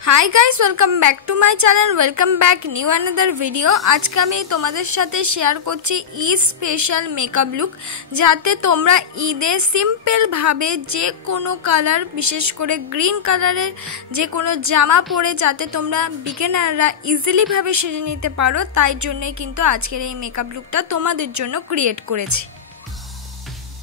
High guys welcome back to my channel welcome back new another video. आज के आमी तोमादेर साथे शेयर करछि ईद स्पेशल मेकअप लुक जाते तोमरा ईदे सिम्पल भावे जे कोनो कलर विशेष करे ग्रीन कलरेर जे कोनो जामा परे जाते तोमरा बिगिनाररा इजिली भावे सेजे निते पारो ताई जोन्नोई किन्तु आजकेर एई मेकअप लुकटा तोमादेर जोन्नो क्रिएट करेछि।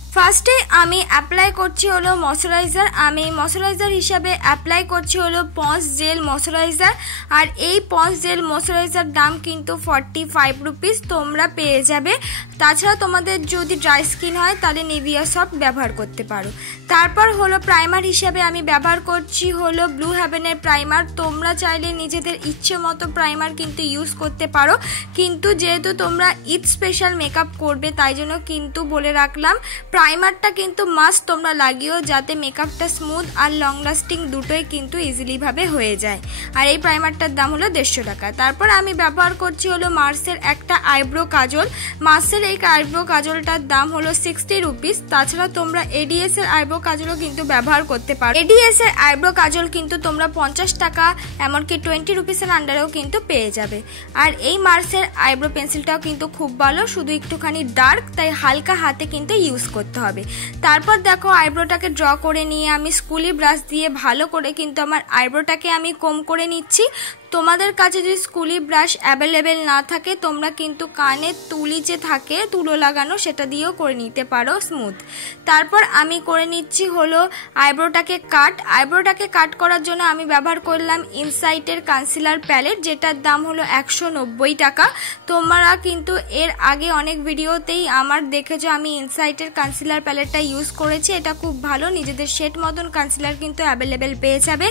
फार्स्टे आमी अप्लाई करछि हलो मयश्चाराइजार। आमी मयश्चाराइजार हिसाबे अप्लाई करछि हलो पन्स जेल मयश्चाराइजार और এই पन्स जेल मयश्चाराइजार दाम किन्तु 45 रुपिस तोमरा पेये जाबे। ताछाड़ा तोमादेर जोदि ड्राई स्किन हय ताहले निविया सफ्ट व्यवहार करते पारो। तारपर हलो प्राइमार हिसाबे आमी व्यवहार करछि हलो ब्लू हेवेनेर प्राइमार। तोमरा चाइले निजेदेर इच्छे मतो प्राइमार किन्तु यूज करते पारो, किन्तु जेहेतु तोमरा ईद स्पेशल मेकअप करबे ताई जोन्नो किन्तु बोले राखलाम प्राइमारटा किन्तु मास्ट तोमरा लागियो जाते मेकअपटा स्मुथ और लंग लास्टिंग दुटोई किन्तु इजिली भावे हये जाय। और এই प्राइमारटार दाम हलो 150 टाका। तारपर आमी व्यवहार करछि हलो मार्सेर एकटा आईब्रो काजल। मार्सेर এই आईब्रो काजलटार दाम हलो 60 रुपिस। ताछाड़ा तोमरा एडीएस এর आईब्रो काजलও কিন্তু ব্যবহার করতে পারো। এডিএস এর আইব্রো কাজল কিন্তু তোমরা 50 টাকা এমনকি 20 রুপিসের আন্ডারেও কিন্তু পেয়ে যাবে। আর এই মার্সের আইব্রো পেন্সিলটাও কিন্তু খুব ভালো, শুধু একটুখানি ডার্ক তাই হালকা হাতে কিন্তু ইউজ করতে হবে। তারপর দেখো আইব্রোটাকে ড্র করে নিয়ে আমি স্কুলি ব্রাশ দিয়ে ভালো করে কিন্তু আমার আইব্রোটাকে আমি কম করে নিচ্ছি। তোমাদের কাছে যদি স্কুলি ব্রাশ অ্যাভেলেবেল না থাকে তোমরা কিন্তু কানে তুলি যে থাকে তুলো লাগানো সেটা দিয়েও করে নিতে পারো স্মুথ। তারপর আমি করে নিচ্ছি হলো আইব্রোটাকে কাট। আইব্রোটাকে কাট করার জন্য আমি ব্যবহার করলাম ইনসাইটের কনসিলার প্যালেট, যেটার দাম হলো 190 টাকা। তোমরা কিন্তু এর আগে অনেক ভিডিওতেই আমার দেখেছো আমি ইনসাইটের কনসিলার প্যালেটটা ইউজ করেছি। এটা খুব ভালো, নিজেদের শেড মতন কনসিলার কিন্তু অ্যাভেলেবেল পেয়ে যাবে।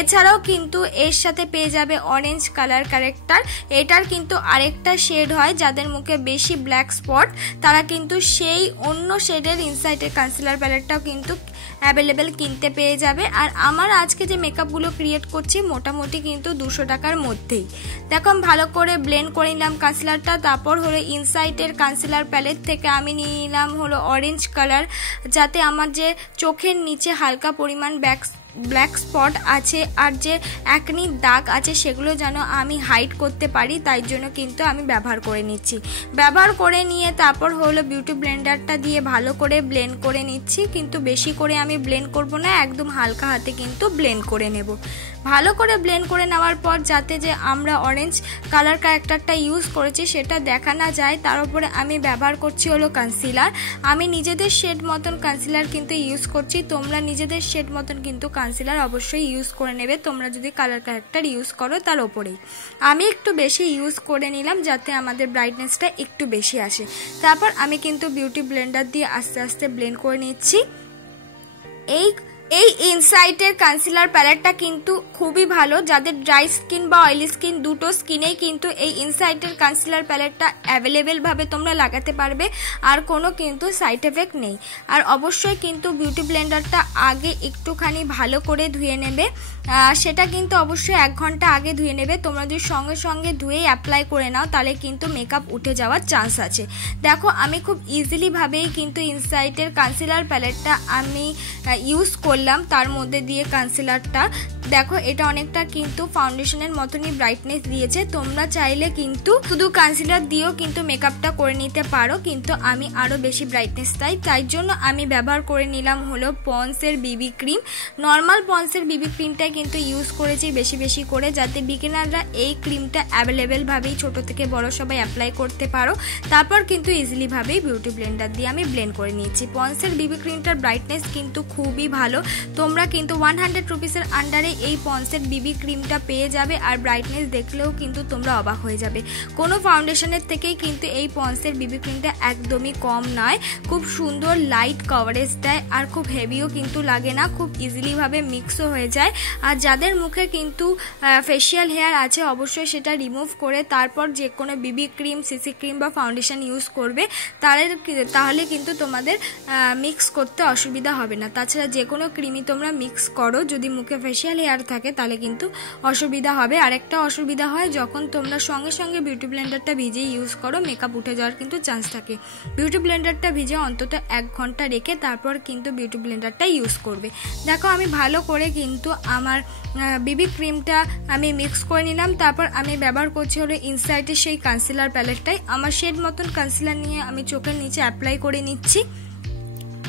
এছাড়াও কিন্তু এর সাথে পেয়ে যাবে অরেঞ্জ কালার কারেক্টার। এটার কিন্তু আরেকটা শেড হয় যাদের মুখে বেশি ব্ল্যাক স্পট তারা কিন্তু সেই অন্য শেডের ইনসাইটের কনসিলার প্যালেটটাও কিন্তু অ্যাভেলেবেল কিনতে পেয়ে যাবে। আর আমার আজকে যে মেকআপগুলো ক্রিয়েট করছি মোটামুটি কিন্তু 200 টাকার মধ্যেই। দেখো আমি ভালো করে ব্লেন্ড করে নিলাম কনসিলারটা। তারপর হলো ইনসাইটের কনসিলার প্যালেট থেকে আমি নিয়ে নিলাম হলো অরেঞ্জ কালার, যাতে আমার যে চোখের নিচে হালকা পরিমাণ ব্ল্যাক স্পট আছে আর যে একনির দাগ আছে সেগুলো যেন আমি হাইড করতে পারি, তাই জন্য কিন্তু আমি ব্যবহার করে নিচ্ছি। ব্যবহার করে নিয়ে তারপর হলো বিউটি ব্লেন্ডারটা দিয়ে ভালো করে ব্লেন্ড করে নিচ্ছি, কিন্তু বেশি করে আমি ব্লেন্ড করব না, একদম হালকা হাতে কিন্তু ব্লেন্ড করে নেব। ভালো করে ব্লেন্ড করে নেওয়ার পর যাতে যে আমরা অরেঞ্জ কালার ক্যারেক্টারটা ইউজ করেছি সেটা দেখা না যায় তার উপরে আমি ব্যবহার করছি হলো কনসিলার। আমি নিজেদের শেড মতন কনসিলার কিন্তু ইউজ করছি, তোমরা নিজেদের শেড মতন কিন্তু কনসিলার অবশ্যই ইউজ করে নেবে তোমরা যদি কালার ক্যারেক্টার ইউজ করো তার উপরেই। আমি একটু বেশি ইউজ করে নিলাম যাতে আমাদের ব্রাইটনেসটা একটু বেশি আসে। তারপর আমি কিন্তু বিউটি ব্লেন্ডার দিয়ে আস্তে আস্তে ব্লেন্ড করে নিচ্ছি। এই ইনসাইটের কনসিলার প্যালেটটা কিন্তু খুবই ভালো, যাদের ড্রাই স্কিন বা অয়েলি স্কিন দুটো স্কিনেই কিন্তু এই ইনসাইটের কনসিলার প্যালেটটা অ্যাভেলেবেল ভাবে তোমরা লাগাতে পারবে আর কোনো কিন্তু সাইড এফেক্ট নেই। আর অবশ্যই কিন্তু বিউটি ব্লেন্ডারটা আগে একটুখানি ভালো করে ধুয়ে নেবে, সেটা কিন্তু অবশ্যই 1 ঘন্টা আগে ধুয়ে নেবে। তোমরা যদি সঙ্গে সঙ্গে ধুয়েই অ্যাপ্লাই করে নাও তাহলে কিন্তু মেকআপ উঠে যাওয়ার চান্স আছে। দেখো আমি খুব ইজিলি ভাবেই কিন্তু ইনসাইটের কনসিলার প্যালেটটা আমি ইউজ করলাম, তার মধ্যে দিয়ে কনসিলারটা দেখো এটা অনেকটা কিন্তু ফাউন্ডেশনের মতনই ব্রাইটনেস দিয়েছে। তোমরা চাইলে কিন্তু শুধু কনসিলার দিয়েও কিন্তু মেকআপটা করে নিতে পারো, কিন্তু আমি আরো বেশি ব্রাইটনেস চাই তাই জন্য আমি ব্যবহার করে নিলাম হলো পন্সের বিবি ক্রিম। নর্মাল পন্সের বিবি ক্রিমটাই কিন্তু ইউজ করেছি বেশি বেশি করে, যাতে বিগিনাররা এই ক্রিমটা অ্যাভেলেবেল ভাবেই ছোট থেকে বড় সবাই অ্যাপ্লাই করতে পারো। তারপর কিন্তু ইজিলি ভাবেই বিউটি ব্লেন্ডার দিয়ে আমি ব্লেন্ড করে নিয়েছি। পন্সের বিবি ক্রিমটার ব্রাইটনেস কিন্তু খুবই ভালো, তোমরা কিন্তু 100 রুপিসের আন্ডারে এই পন্সের বিবি ক্রিমটা পেয়ে যাবে আর ব্রাইটনেস দেখলেও কিন্তু তোমরা অবাক হয়ে যাবে। কোনো ফাউন্ডেশনের থেকেই কিন্তু এই পন্সের বিবি ক্রিমটা একদমই কম নয়, খুব সুন্দর লাইট কভারেজ দেয় আর খুব হেভিও কিন্তু লাগে না, খুব ইজিলি ভাবে মিক্সও হয়ে যায়। আর যাদের মুখে কিন্তু ফেশিয়াল হেয়ার আছে অবশ্যই সেটা রিমুভ করে তারপর যে কোনো বিবি ক্রিম সিসি ক্রিম বা ফাউন্ডেশন ইউজ করবে, তাহলে কিন্তু তোমাদের মিক্স করতে অসুবিধা হবে না। তাছাড়া যে কোনো ক্রিমই তোমরা মিক্স করো যদি মুখে ফেশিয়াল হেয়ার লেয়ার থাকে তাহলে কিন্তু অসুবিধা হবে। আরেকটা অসুবিধা হয় যখন তোমরা সঙ্গে সঙ্গে বিউটি ব্লেন্ডারটা ভিজে ইউজ করো, মেকআপ উঠে যাওয়ার কিন্তু চান্স থাকে। বিউটি ব্লেন্ডারটা ভিজে অন্তত 1 ঘন্টা রেখে তারপর কিন্তু বিউটি ব্লেন্ডারটা ইউজ করবে। দেখো আমি ভালো করে কিন্তু আমার বিবি ক্রিমটা আমি মিক্স করে নিলাম। তারপর আমি ব্যবহার করছি হলো ইনসাইটের সেই কনসিলার প্যালেটটাই। আমার শেড মতন কনসিলার নিয়ে আমি চোখের নিচে অ্যাপ্লাই করে নিচ্ছি।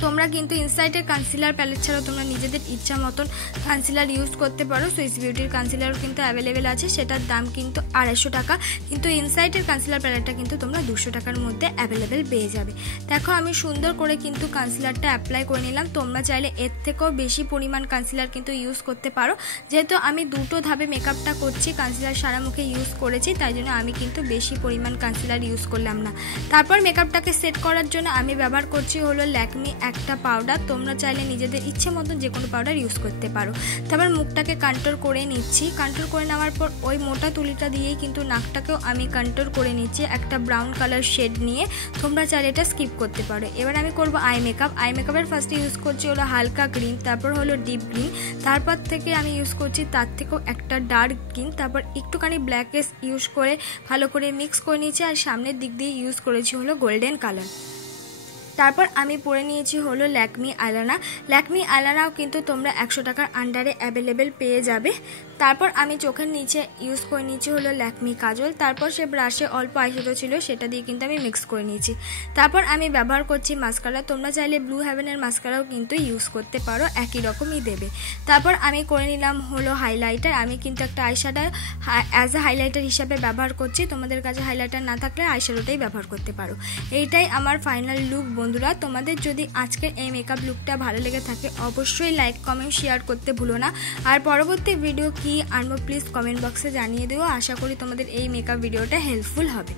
তোমরা কিন্তু ইনসাইটের কনসিলার প্যালেট ছাড়াও তোমরা নিজেদের ইচ্ছা মতন কনসিলার ইউজ করতে পারো। সুইস বিউটির কনসিলারও কিন্তু অ্যাভেলেবেল আছে, সেটার দাম কিন্তু 250 টাকা, কিন্তু ইনসাইটের কনসিলার প্যালেটটা কিন্তু তোমরা 200 টাকার মধ্যে অ্যাভেলেবেল পেয়ে যাবে। দেখো আমি সুন্দর করে কিন্তু কনসিলারটা অ্যাপ্লাই করে নিলাম। তোমরা চাইলে এর থেকেও বেশি পরিমাণ কনসিলার কিন্তু ইউজ করতে পারো। যেহেতু আমি দুটো ধাপে মেকআপটা করছি, কনসিলার সারা মুখে ইউজ করেছি, তাই জন্য আমি কিন্তু বেশি পরিমাণ কনসিলার ইউজ করলাম না। তারপর মেকআপটাকে সেট করার জন্য আমি ব্যবহার করছি হলো ল্যাকমি একটা পাউডার। তোমরা চাইলে নিজেদের ইচ্ছে মতন যে কোনো পাউডার ইউজ করতে পারো। তারপর মুখটাকে কন্ট্রোল করে নিচ্ছি। কন্ট্রোল করে নেওয়ার পর ওই মোটা তুলিটা দিয়েই কিন্তু নাকটাকেও আমি কন্ট্রোল করে নিচ্ছি একটা ব্রাউন কালার শেড নিয়ে। তোমরা চাইলে এটা স্কিপ করতে পারো। এবার আমি করব আই মেকআপ। আই মেকআপের ফার্স্টে ইউজ করছি হলো হালকা গ্রিন, তারপর হলো ডিপ গ্রিন, তারপর থেকে আমি ইউজ করছি তার থেকেও একটা ডার্ক গ্রিন, তারপর একটুখানি ব্ল্যাকেস ইউজ করে ভালো করে মিক্স করে নিয়েছি। আর সামনের দিক দিয়ে ইউজ করেছি হলো গোল্ডেন কালার। তারপর আমি পরে নিয়েছি হলো ল্যাকমি আইলাইনার। ল্যাকমি আইলাইনারও কিন্তু তোমরা 100 টাকার আন্ডারে অ্যাভেলেবেল পেয়ে যাবে। তারপর আমি চোখের নিচে ইউজ করে নিয়েছি হলো ল্যাকমি কাজল। তারপর সে ব্রাশে অল্প আইশ্যাডো ছিল সেটা দিয়ে কিন্তু আমি মিক্স করে নিয়েছি। তারপর আমি ব্যবহার করছি মাস্কারা। তোমরা চাইলে ব্লু হেভেনের মাস্কারাও কিন্তু ইউজ করতে পারো, একই রকমই দেবে। তারপর আমি করে নিলাম হলো হাইলাইটার। আমি কিন্তু একটা আইশ্যাডো অ্যাজ এ হাইলাইটার হিসাবে ব্যবহার করছি। তোমাদের কাছে হাইলাইটার না থাকলে আইশ্যাডোটাই ব্যবহার করতে পারো। এইটাই আমার ফাইনাল লুক। বন্ধুরা তোমাদের যদি আজকের এই মেকআপ লুকটা ভালো লেগে থাকে অবশ্যই লাইক কমেন্ট শেয়ার করতে ভুলো না। আর পরবর্তী ভিডিও কি আনবো প্লিজ কমেন্ট বক্সে জানিয়ে দিও। আশা করি তোমাদের এই মেকআপ ভিডিওটা হেল্পফুল হবে।